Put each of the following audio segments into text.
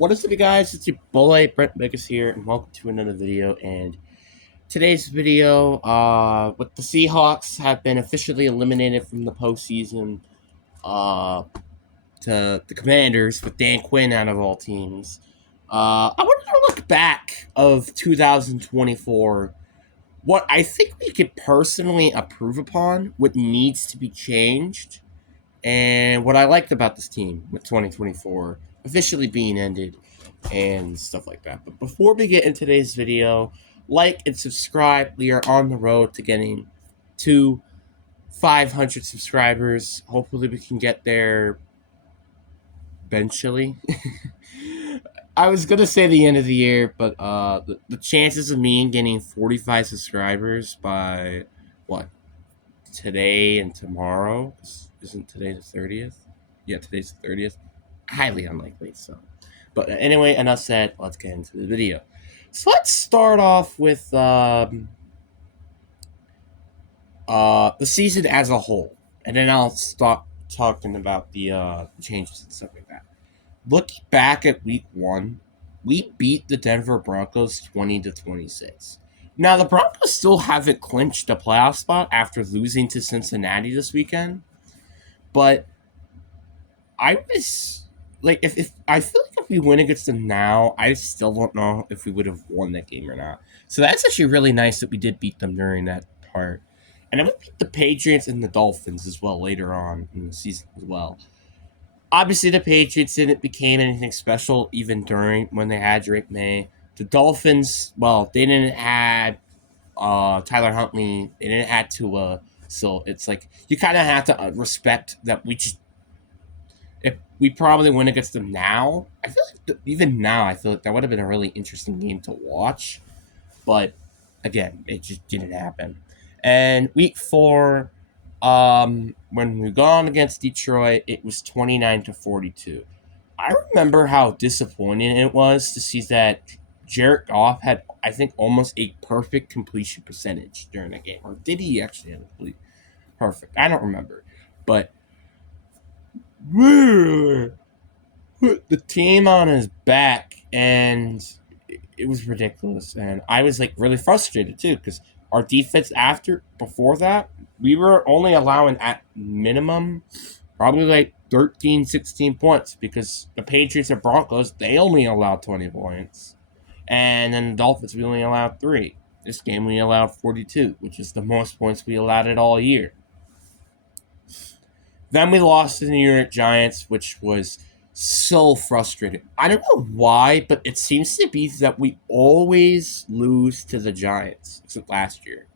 What is up, you guys? It's your boy Brent Vegas here, and welcome to another video. And today's video, with the Seahawks have been officially eliminated from the postseason, uh, to the Commanders with Dan Quinn out of all teams. I wanted to look back of 2024. What I think we could personally improve upon, what needs to be changed, and what I liked about this team with 2024 officially being ended and stuff like that. But before we get into today's video, like and subscribe. We are on the road to getting to 500 subscribers. Hopefully, we can get there eventually. I was gonna say the end of the year, but the chances of me getting 45 subscribers by what, today and tomorrow, isn't today the 30th? Yeah, today's the 30th. Highly unlikely. So, but anyway, enough said. Let's get into the video. So let's start off with the season as a whole, and then I'll start talking about the changes and stuff like that. Looking back at week one, we beat the Denver Broncos 20-26. Now the Broncos still haven't clinched a playoff spot after losing to Cincinnati this weekend, but I was like, if I feel like if we win against them now, I still don't know if we would have won that game or not. So that's actually really nice that we did beat them during that part. And then we beat the Patriots and the Dolphins as well later on in the season as well. Obviously, the Patriots didn't become anything special even during when they had Drake May. The Dolphins, well, they didn't have Tyler Huntley. They didn't have Tua. So it's like you kind of have to respect that we just, if we probably win against them now, I feel like even now, I feel like that would have been a really interesting game to watch. But again, it just didn't happen. And week four, when we gone against Detroit, it was 29-42. I remember how disappointing it was to see that Jared Goff had, I think, almost a perfect completion percentage during that game. Or did he actually have a complete perfect? I don't remember. But put the team on his back, and it was ridiculous. And I was like really frustrated too, because our defense before that, we were only allowing at minimum probably like 13, 16 points, because the Patriots and Broncos, they only allowed 20 points. And then the Dolphins, we only allowed 3. This game we allowed 42, which is the most points we allowed it all year. Then we lost to the New York Giants, which was so frustrating. I don't know why, but it seems to be that we always lose to the Giants, except last year.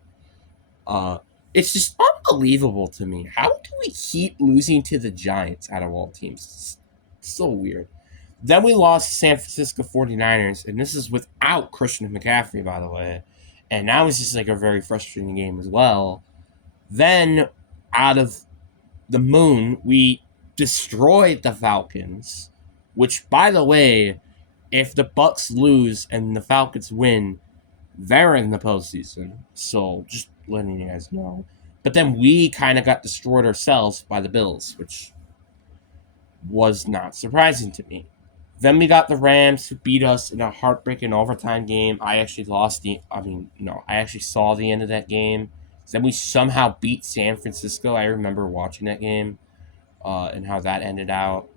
It's just unbelievable to me. How do we keep losing to the Giants out of all teams? It's so weird. Then we lost to San Francisco 49ers, and this is without Christian McCaffrey, by the way. And that was just like a very frustrating game as well. Then, out of the moon, we destroyed the Falcons, which, by the way, if the Bucks lose and the Falcons win, they're in the postseason. So just letting you guys know. But then we kind of got destroyed ourselves by the Bills, which was not surprising to me. Then we got the Rams, who beat us in a heartbreaking overtime game. I actually I actually saw the end of that game. Then we somehow beat San Francisco. I remember watching that game and how that ended out.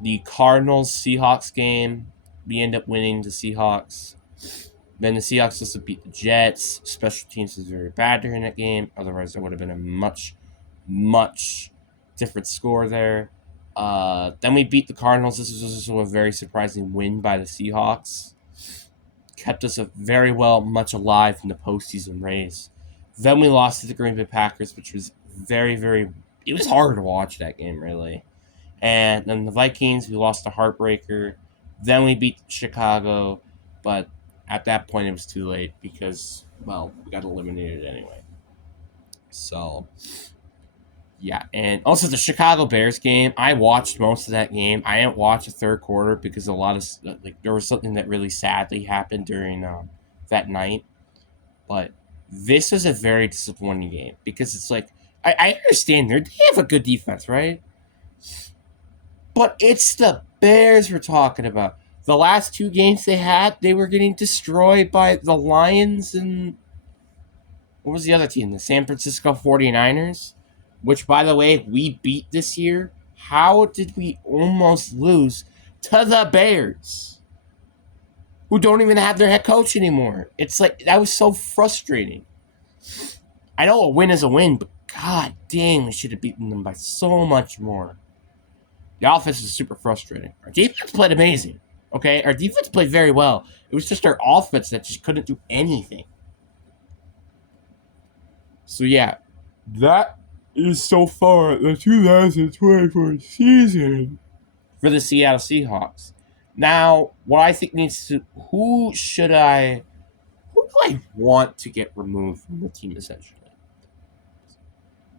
The Cardinals-Seahawks game, we end up winning the Seahawks. Then the Seahawks also beat the Jets. Special teams was very bad during that game. Otherwise, there would have been a much, much different score there. Then we beat the Cardinals. This was also a very surprising win by the Seahawks. Kept us very much alive in the postseason race. Then we lost to the Green Bay Packers, which was very, very... It was hard to watch that game, really. And then the Vikings, we lost to heartbreaker. Then we beat Chicago, but at that point it was too late because, well, we got eliminated anyway. So, yeah. And also the Chicago Bears game, I watched most of that game. I didn't watch the third quarter because there was something that really sadly happened during that night. But this was a very disappointing game because it's like, I understand they have a good defense, right? But it's the Bears we're talking about. The last 2 games they had, they were getting destroyed by the Lions and what was the other team? The San Francisco 49ers, which, by the way, we beat this year. How did we almost lose to the Bears, who don't even have their head coach anymore? It's like, that was so frustrating. I know a win is a win, but god dang, we should have beaten them by so much more. The offense is super frustrating. Our defense played amazing. Okay, our defense played very well. It was just our offense that just couldn't do anything. So yeah, that is so far the 2024 season for the Seattle Seahawks. Now, what I think needs to, who do I want to get removed from the team essentially?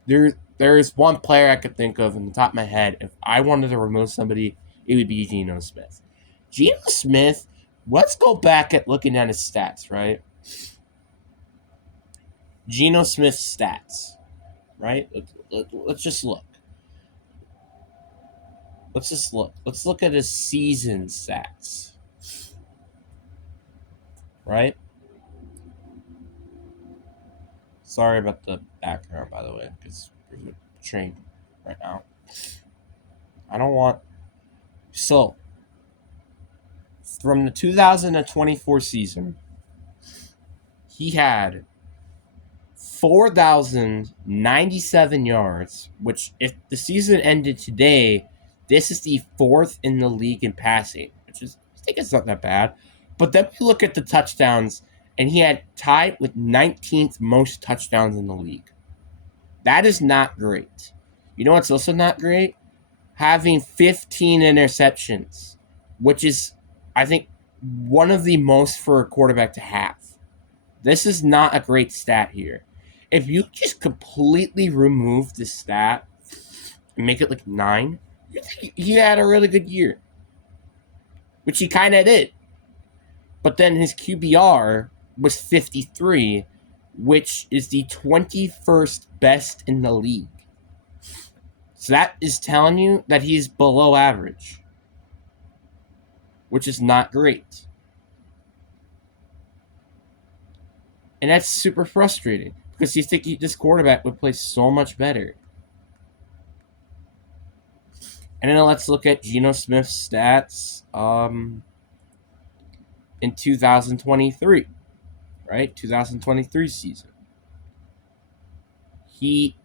There is one player I could think of in the top of my head. If I wanted to remove somebody, it would be Geno Smith. Geno Smith, let's go back at looking at his stats, right? Geno Smith's stats, right? Let's just look. Let's look at his season stats, right? Sorry about the background, by the way, because there's a train right now. I don't want... So, from the 2024 season, he had 4,097 yards, which, if the season ended today, this is the 4th in the league in passing, which is, I think it's not that bad. But then we look at the touchdowns, and he had tied with 19th most touchdowns in the league. That is not great. You know what's also not great? Having 15 interceptions, which is, I think, one of the most for a quarterback to have. This is not a great stat here. If you just completely remove this stat and make it like 9, you think he had a really good year, which he kind of did. But then his QBR was 53, which is the 21st best in the league. So that is telling you that he's below average, which is not great. And that's super frustrating because you think this quarterback would play so much better. And then let's look at Geno Smith's stats in 2023, right? 2023 season. He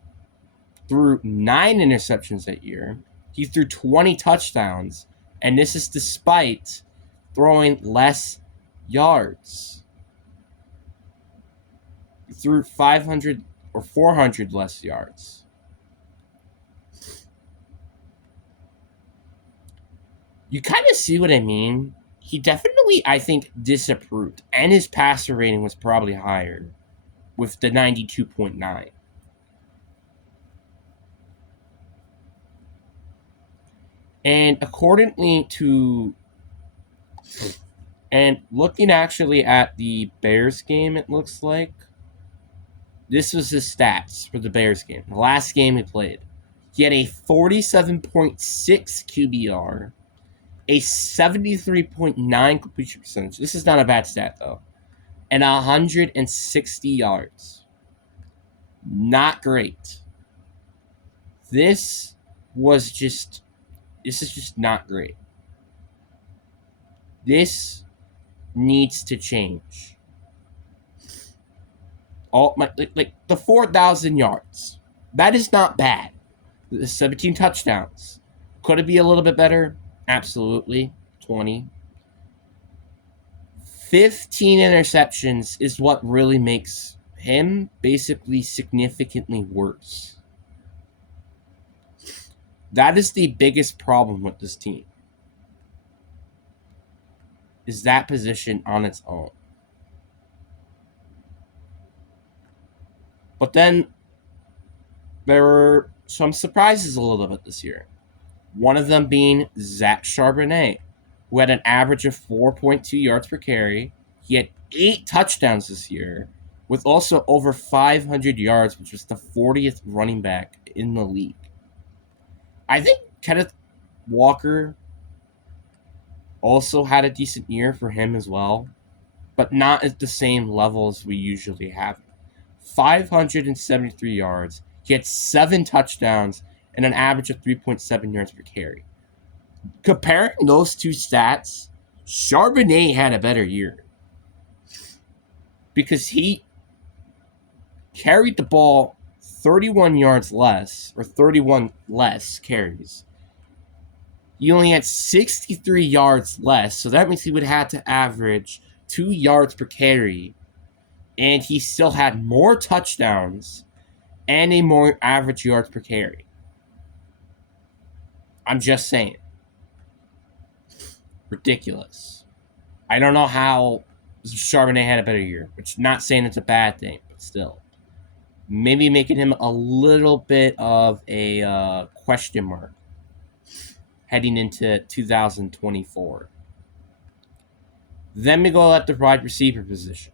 threw 9 interceptions that year. He threw 20 touchdowns, and this is despite throwing less yards. He threw 500 or 400 less yards. You kind of see what I mean? He definitely, I think, disapproved. And his passer rating was probably higher with the 92.9. And looking actually at the Bears game, it looks like, this was his stats for the Bears game. The last game he played. He had a 47.6 QBR, a 73.9 completion percentage. This is not a bad stat, though. And 160 yards. Not great. This is just not great. This needs to change. The 4,000 yards. That is not bad. The 17 touchdowns. Could it be a little bit better? Absolutely. 20. 15 interceptions is what really makes him basically significantly worse. That is the biggest problem with this team. Is that position on its own. But then there were some surprises a little bit this year. One of them being Zach Charbonnet, who had an average of 4.2 yards per carry. He had 8 touchdowns this year, with also over 500 yards, which was the 40th running back in the league. I think Kenneth Walker also had a decent year for him as well, but not at the same level as we usually have. 573 yards. He had 7 touchdowns and an average of 3.7 yards per carry. Comparing those two stats, Charbonnet had a better year because he carried the ball 31 yards less, or 31 less carries. He only had 63 yards less, so that means he would have to average 2 yards per carry, and he still had more touchdowns and a more average yards per carry. I'm just saying. Ridiculous. I don't know how Charbonnet had a better year, which not saying it's a bad thing, but still. Maybe making him a little bit of a question mark heading into 2024. Then we go at the wide receiver position.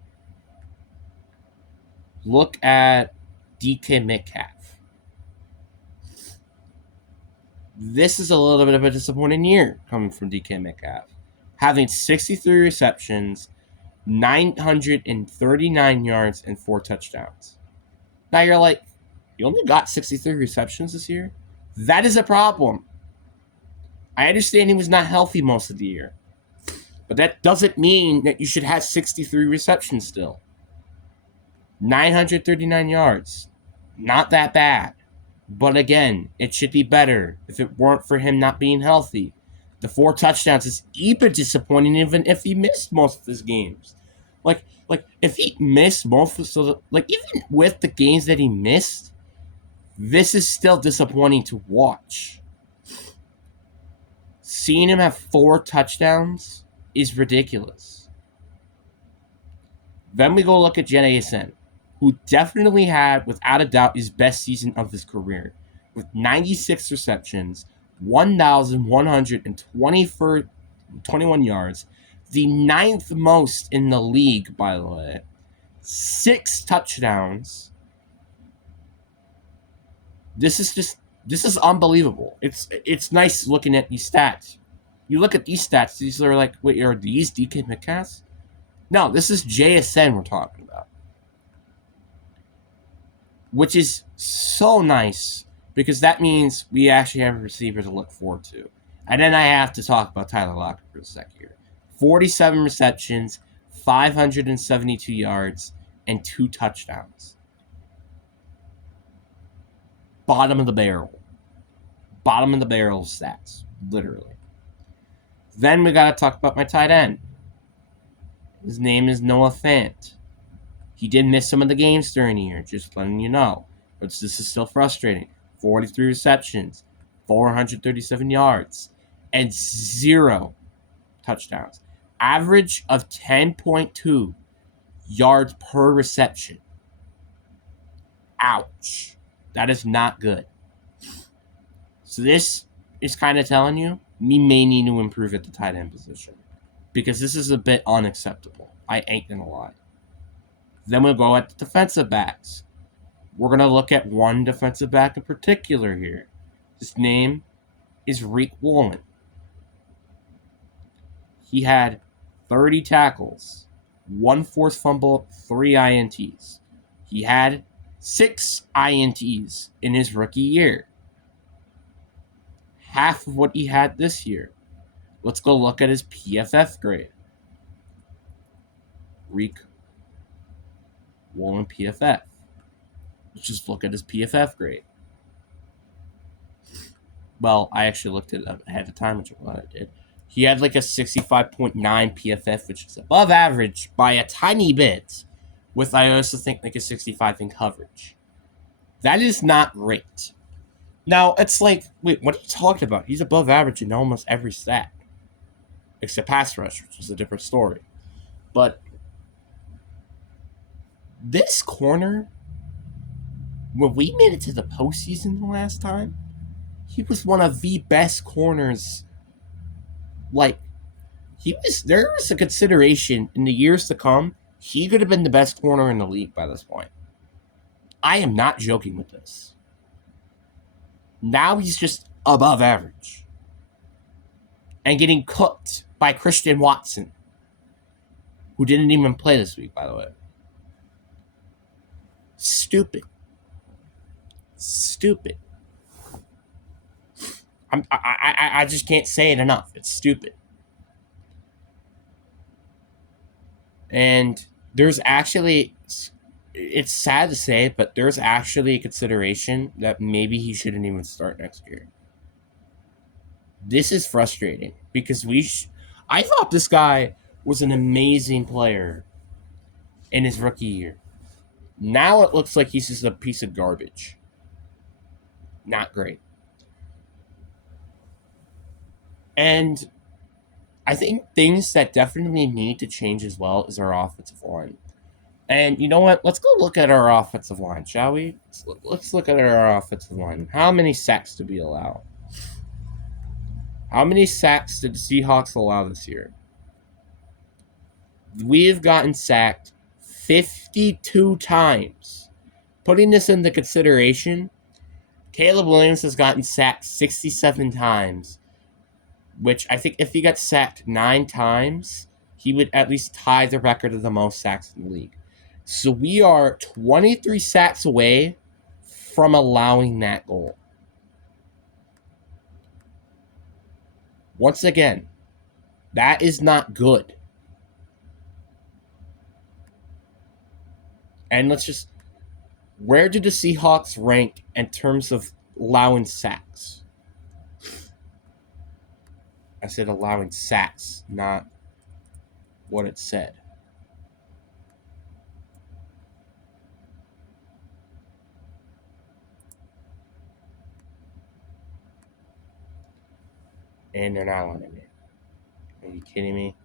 Look at DK Metcalf. This is a little bit of a disappointing year coming from DK Metcalf. Having 63 receptions, 939 yards, and 4 touchdowns. Now you're like, you only got 63 receptions this year? That is a problem. I understand he was not healthy most of the year, but that doesn't mean that you should have 63 receptions still. 939 yards. Not that bad. But again, it should be better if it weren't for him not being healthy. The 4 touchdowns is even disappointing even if he missed most of his games. Like if he missed most of even with the games that he missed, this is still disappointing to watch. Seeing him have 4 touchdowns is ridiculous. Then we go look at JSN, who definitely had, without a doubt, his best season of his career, with 96 receptions, 1,121 yards, the 9th most in the league, by the way, 6 touchdowns. This is unbelievable. It's nice looking at these stats. You look at these stats, these are like, wait, are these DK Metcalf? No, this is JSN we're talking about. Which is so nice, because that means we actually have a receiver to look forward to. And then I have to talk about Tyler Lockett for a second here. 47 receptions, 572 yards, and 2 touchdowns. Bottom of the barrel. Bottom of the barrel stats, literally. Then we got to talk about my tight end. His name is Noah Fant. He did miss some of the games during the year, just letting you know. But this is still frustrating. 43 receptions, 437 yards, and 0 touchdowns. Average of 10.2 yards per reception. Ouch. That is not good. So this is kind of telling you, we may need to improve at the tight end position, because this is a bit unacceptable. I ain't gonna lie. Then we'll go at the defensive backs. We're going to look at one defensive back in particular here. His name is Rick Woolen. He had 30 tackles, 1 forced fumble, 3 INTs. He had 6 INTs in his rookie year. Half of what he had this year. Let's go look at his PFF grade. Rick Woolen PFF. Let's just look at his PFF grade. Well, I actually looked at it ahead of time, which is what I did. He had like a 65.9 PFF, which is above average by a tiny bit, with I also think like a 65 in coverage. That is not great. Now, it's like, wait, what are you talking about? He's above average in almost every stat. Except pass rush, which is a different story. But this corner, when we made it to the postseason the last time, he was one of the best corners. Like, there was a consideration in the years to come, he could have been the best corner in the league by this point. I am not joking with this. Now he's just above average. And getting cooked by Christian Watson, who didn't even play this week, by the way. Stupid. Stupid. I just can't say it enough. It's stupid. And there's actually, it's sad to say, but there's actually a consideration that maybe he shouldn't even start next year. This is frustrating because I thought this guy was an amazing player in his rookie year. Now it looks like he's just a piece of garbage. Not great. And I think things that definitely need to change as well is our offensive line. And you know what? Let's go look at our offensive line, shall we? Let's look at our offensive line. How many sacks did we allow? How many sacks did the Seahawks allow this year? We have gotten sacked 52 times. Putting this into consideration, Caleb Williams has gotten sacked 67 times, which I think if he got sacked 9 times, he would at least tie the record of the most sacks in the league. So we are 23 sacks away from allowing that goal. Once again, that is not good. And where did the Seahawks rank in terms of allowing sacks? I said allowing sacks, not what it said. And they're not letting me. Are you kidding me?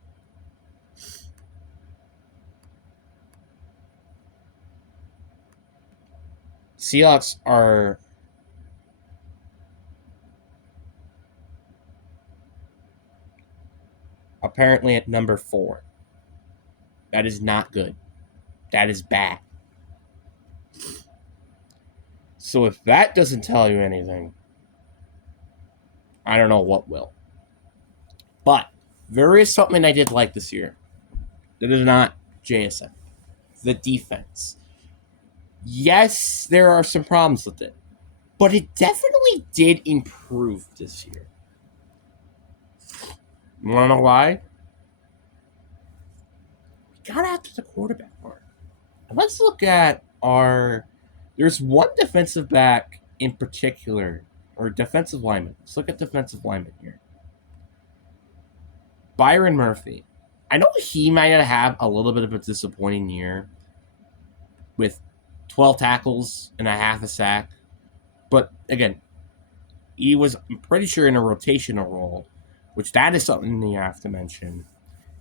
Seahawks are apparently at number 4. That is not good. That is bad. So if that doesn't tell you anything, I don't know what will. But there is something I did like this year. That is not JSN. The defense. Yes, there are some problems with it. But it definitely did improve this year. You want to know why? We got after the quarterback more. Let's look at there's one defensive back in particular, or defensive lineman. Let's look at defensive lineman here. Byron Murphy. I know he might have a little bit of a disappointing year with 12 tackles and a half a sack. But again, he was, I'm pretty sure, in a rotational role, which that is something you have to mention.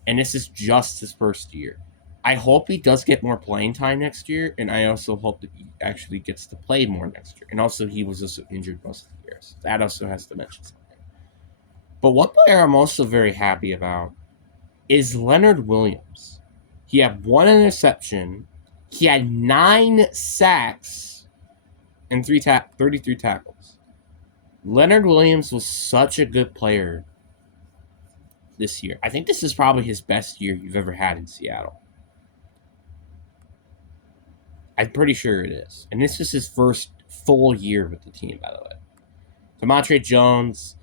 And this is just his first year. I hope he does get more playing time next year, and I also hope that he actually gets to play more next year. And also, he was also injured most of the years. That also has to mention something. But one player I'm also very happy about is Leonard Williams. He had 1 interception. He had 9 sacks and 33 tackles. Leonard Williams was such a good player this year. I think this is probably his best year you've ever had in Seattle. I'm pretty sure it is. And this is his first full year with the team, by the way. Demontre Jones,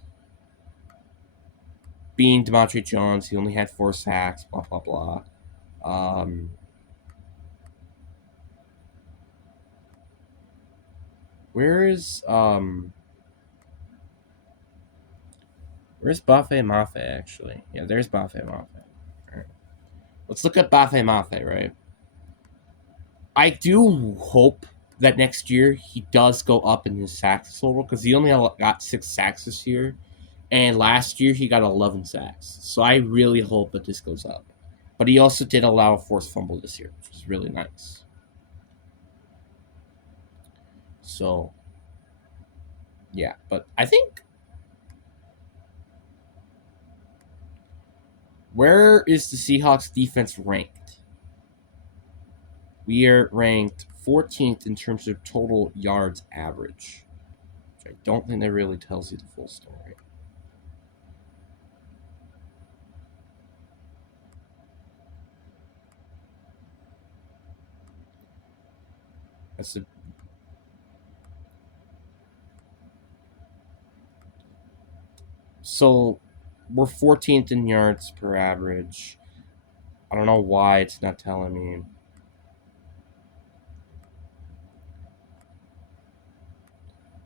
being Demontre Jones, he only had 4 sacks, blah, blah, blah. Where's Buffet Mafe, actually? Yeah, there's Buffet Mafe. Right. Let's look at Buffet Mafe, right? I do hope that next year he does go up in his sacks total because he only got 6 sacks this year. And last year he got 11 sacks. So I really hope that this goes up. But he also did allow a forced fumble this year, which is really nice. So, yeah. But I think, where is the Seahawks defense ranked? We are ranked 14th in terms of total yards average, which I don't think that really tells you the full story. That's a, so we're 14th in yards per average. I don't know why it's not telling me.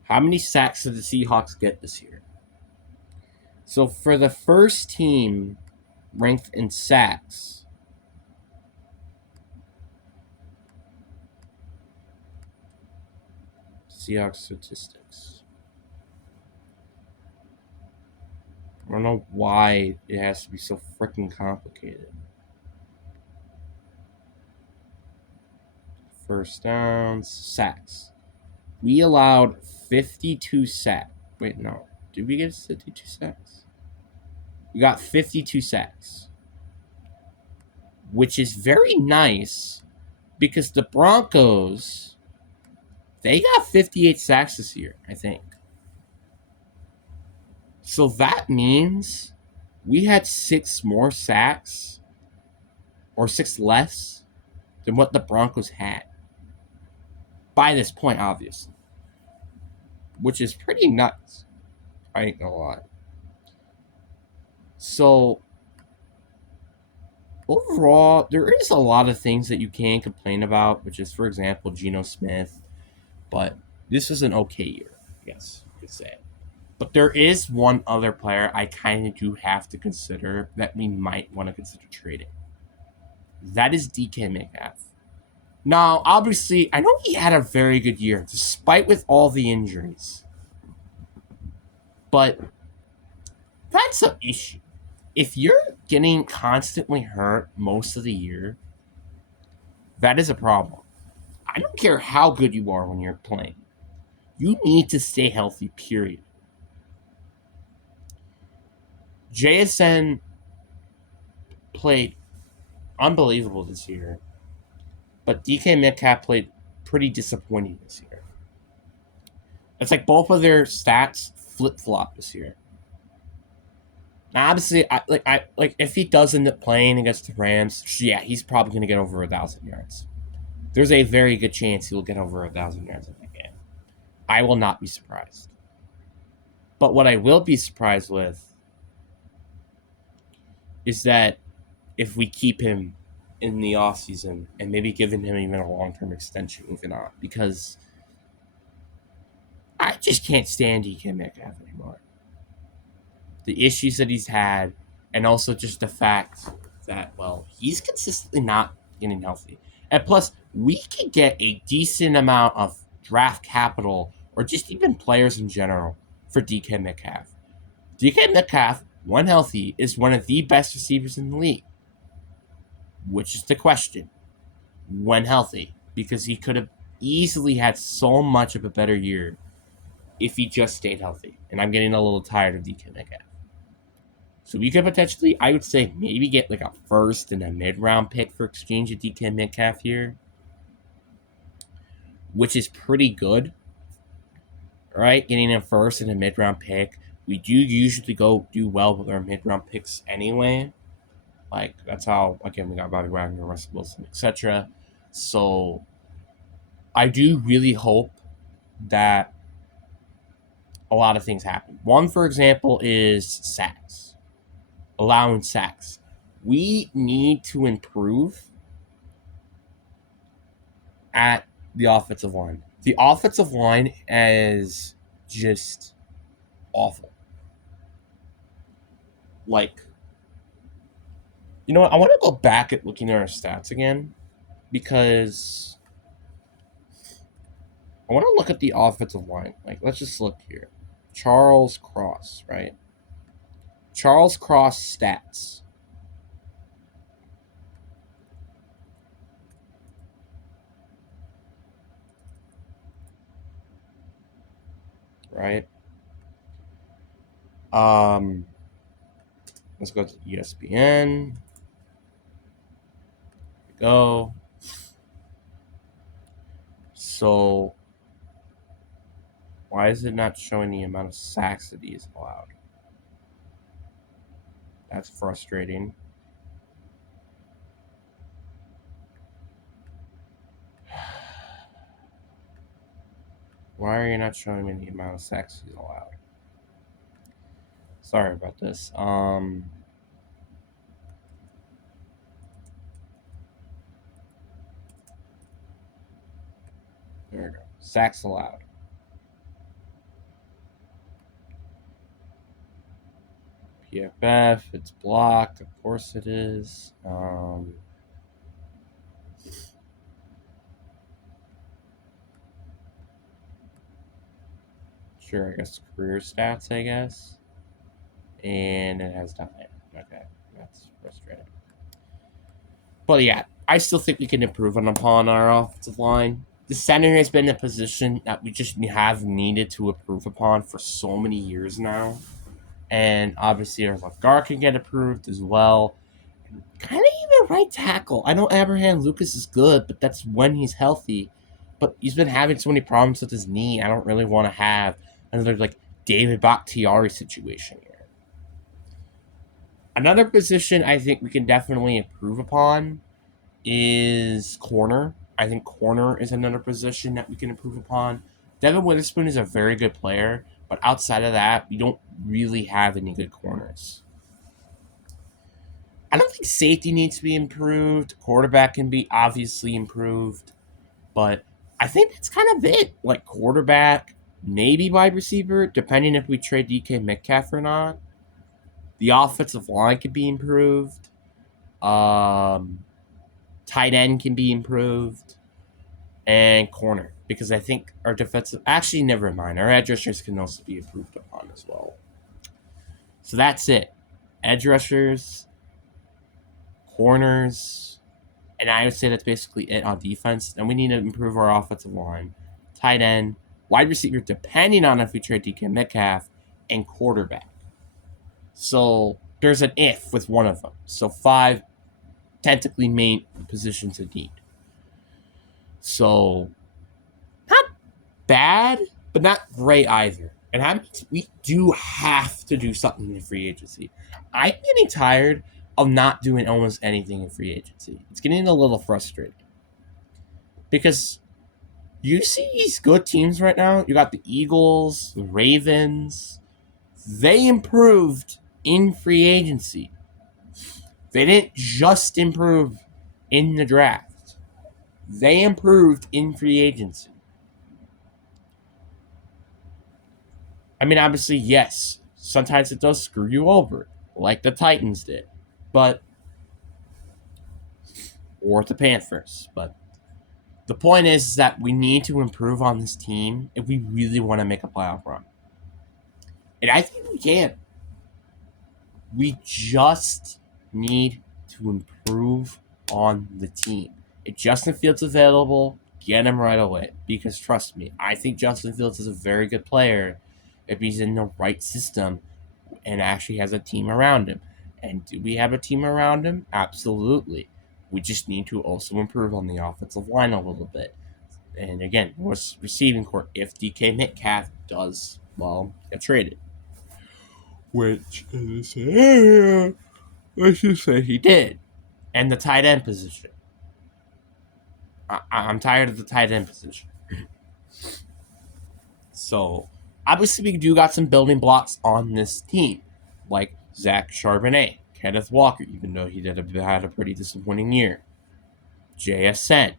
How many sacks did the Seahawks get this year? So for the first team ranked in sacks, Seahawks statistics. I don't know why it has to be so freaking complicated. First downs, sacks. We allowed 52 sacks. Wait, no. Did we get 52 sacks? We got 52 sacks, which is very nice because the Broncos, they got 58 sacks this year, I think. So that means we had 6 more sacks or 6 less than what the Broncos had by this point, obviously, which is pretty nuts. I ain't gonna lie. So overall, there is a lot of things that you can complain about, which is, for example, Geno Smith. But this was an okay year, yes, you could say. But there is one other player I kind of do have to consider that we might want to consider trading. That is DK Metcalf. Now, obviously, I know he had a very good year, despite with all the injuries. But that's an issue. If you're getting constantly hurt most of the year, that is a problem. I don't care how good you are when you're playing. You need to stay healthy, period. JSN played unbelievable this year, but DK Metcalf played pretty disappointing this year. It's like both of their stats flip flop this year. Now, obviously, I if he does end up playing against the Rams, yeah, he's probably going to get over 1,000 yards. There's a very good chance he will get over 1,000 yards in that game. I will not be surprised. But what I will be surprised with is that if we keep him in the offseason and maybe giving him even a long-term extension moving on, because I just can't stand DK Metcalf anymore. The issues that he's had, and also just the fact that, well, he's consistently not getting healthy. And plus, we can get a decent amount of draft capital or just even players in general for DK Metcalf. DK Metcalf, when healthy, is one of the best receivers in the league. Which is the question. When healthy. Because he could have easily had so much of a better year if he just stayed healthy. And I'm getting a little tired of DK Metcalf. So we could potentially, I would say, maybe get like a first and a mid-round pick for exchange of DK Metcalf here. Which is pretty good. Right? Getting a first and a mid-round pick. We do usually go do well with our mid-round picks anyway. Like, that's how, again, we got Bobby Wagner, Russell Wilson, etc. So, I do really hope that a lot of things happen. One, for example, is sacks. Allowing sacks. We need to improve at the offensive line. The offensive line is just awful. Like, you know what? I want to go back at looking at our stats again because I want to look at the offensive line. Like, let's just look here. Charles Cross, right? Charles Cross stats. Right? Let's go to ESPN. Here we go. So, why is it not showing the amount of sacks that he is allowed? That's frustrating. Why are you not showing me the amount of sacks he's allowed? Sorry about this. There we go. Sacks allowed. PFF, it's blocked. Of course it is. Sure, I guess career stats, I guess. And it has nothing. Okay, that's frustrating. But yeah, I still think we can improve upon our offensive line. The center has been a position that we just have needed to improve upon for so many years now. And obviously, our left guard can get improved as well. Kind of even right tackle. I know Abraham Lucas is good, but that's when he's healthy. But he's been having so many problems with his knee. I don't really want to have another like David Bakhtiari situation here. Another position I think we can definitely improve upon is corner. I think corner is another position that we can improve upon. Devin Witherspoon is a very good player, but outside of that, we don't really have any good corners. I don't think safety needs to be improved. Quarterback can be obviously improved, but I think that's kind of it. Like quarterback, maybe wide receiver, depending if we trade DK Metcalf or not. The offensive line could be improved. Tight end can be improved, and corner, because I think our defensive, actually never mind, our edge rushers can also be improved upon as well. So that's it. Edge rushers, corners, and I would say that's basically it on defense. And we need to improve our offensive line, tight end, wide receiver, depending on if we trade DK Metcalf, and quarterback. So there's an if with one of them. So 5 technically main positions of need. So not bad, but not great either. And we do have to do something in free agency. I'm getting tired of not doing almost anything in free agency. It's getting a little frustrating. Because you see these good teams right now. You got the Eagles, the Ravens. They improved in free agency. They didn't just improve in the draft. They improved in free agency. I mean, obviously, yes, sometimes it does screw you over, like the Titans did, but or the Panthers. But the point is that we need to improve on this team if we really want to make a playoff run, and I think we can. We just need to improve on the team. If Justin Fields is available, get him right away. Because trust me, I think Justin Fields is a very good player if he's in the right system and actually has a team around him. And do we have a team around him? Absolutely. We just need to also improve on the offensive line a little bit. And again, what's receiving court if DK Metcalf does, well, get traded. Which is, let's just say he did. And the tight end position. I'm tired of the tight end position. So, obviously, we do got some building blocks on this team, like Zach Charbonnet, Kenneth Walker, even though he had a pretty disappointing year. JSN.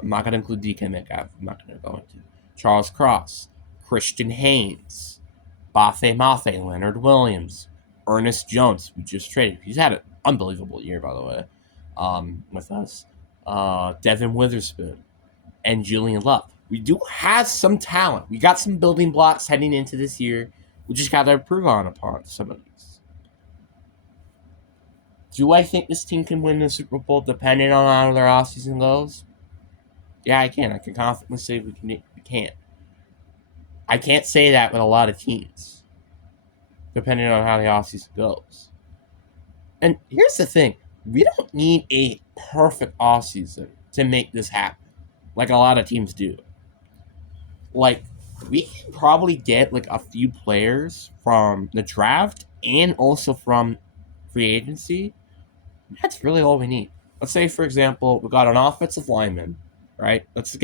I'm not going to include DK Metcalf. I'm not going to go into Charles Cross, Christian Haynes, Bafe Mafe, Leonard Williams, Ernest Jones. We just traded. He's had an unbelievable year, by the way, with us. Devin Witherspoon, and Julian Love. We do have some talent. We got some building blocks heading into this year. We just got to improve upon some of these. Do I think this team can win the Super Bowl depending on how their offseason goes? Yeah, I can. I can confidently say we can. I can't say that with a lot of teams, depending on how the offseason goes. And here's the thing. We don't need a perfect offseason to make this happen, like a lot of teams do. Like, we can probably get like a few players from the draft and also from free agency. That's really all we need. Let's say, for example, we got an offensive lineman, right? Let's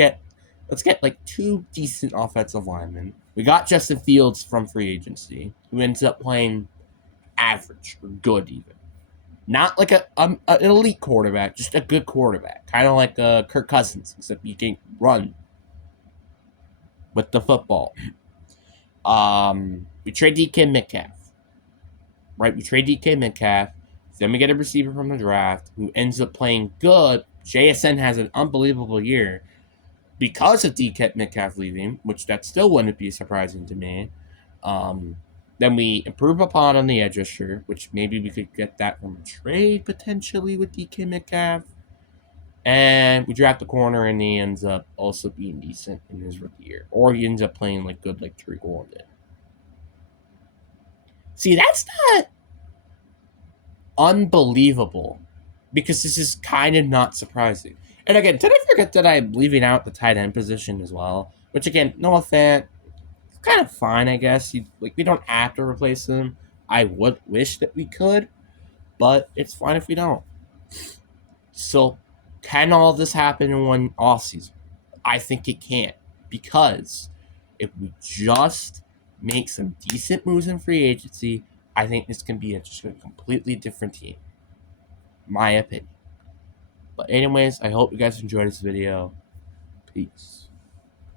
let's get like 2 decent offensive linemen. We got Justin Fields from free agency, who ends up playing average or good even. Not like an elite quarterback, just a good quarterback. Kind of like Kirk Cousins, except you can run with the football. We trade DK Metcalf. Right? We trade DK Metcalf. Then we get a receiver from the draft who ends up playing good. JSN has an unbelievable year because of DK Metcalf leaving, which that still wouldn't be surprising to me. Then we improve upon on the edge rusher, which maybe we could get that from a trade potentially with DK Metcalf. And we draft the corner, and he ends up also being decent in his rookie year. Or he ends up playing like good like Tariq Woolen did. See, that's not unbelievable because this is kind of not surprising. And again, did I forget that I'm leaving out the tight end position as well? Which again, Noah Fant, kind of fine, I guess. We don't have to replace him. I would wish that we could, but it's fine if we don't. So, can all this happen in one offseason? I think it can, because if we just make some decent moves in free agency, I think this can be just a completely different team. My opinion. But anyways, I hope you guys enjoyed this video. Peace.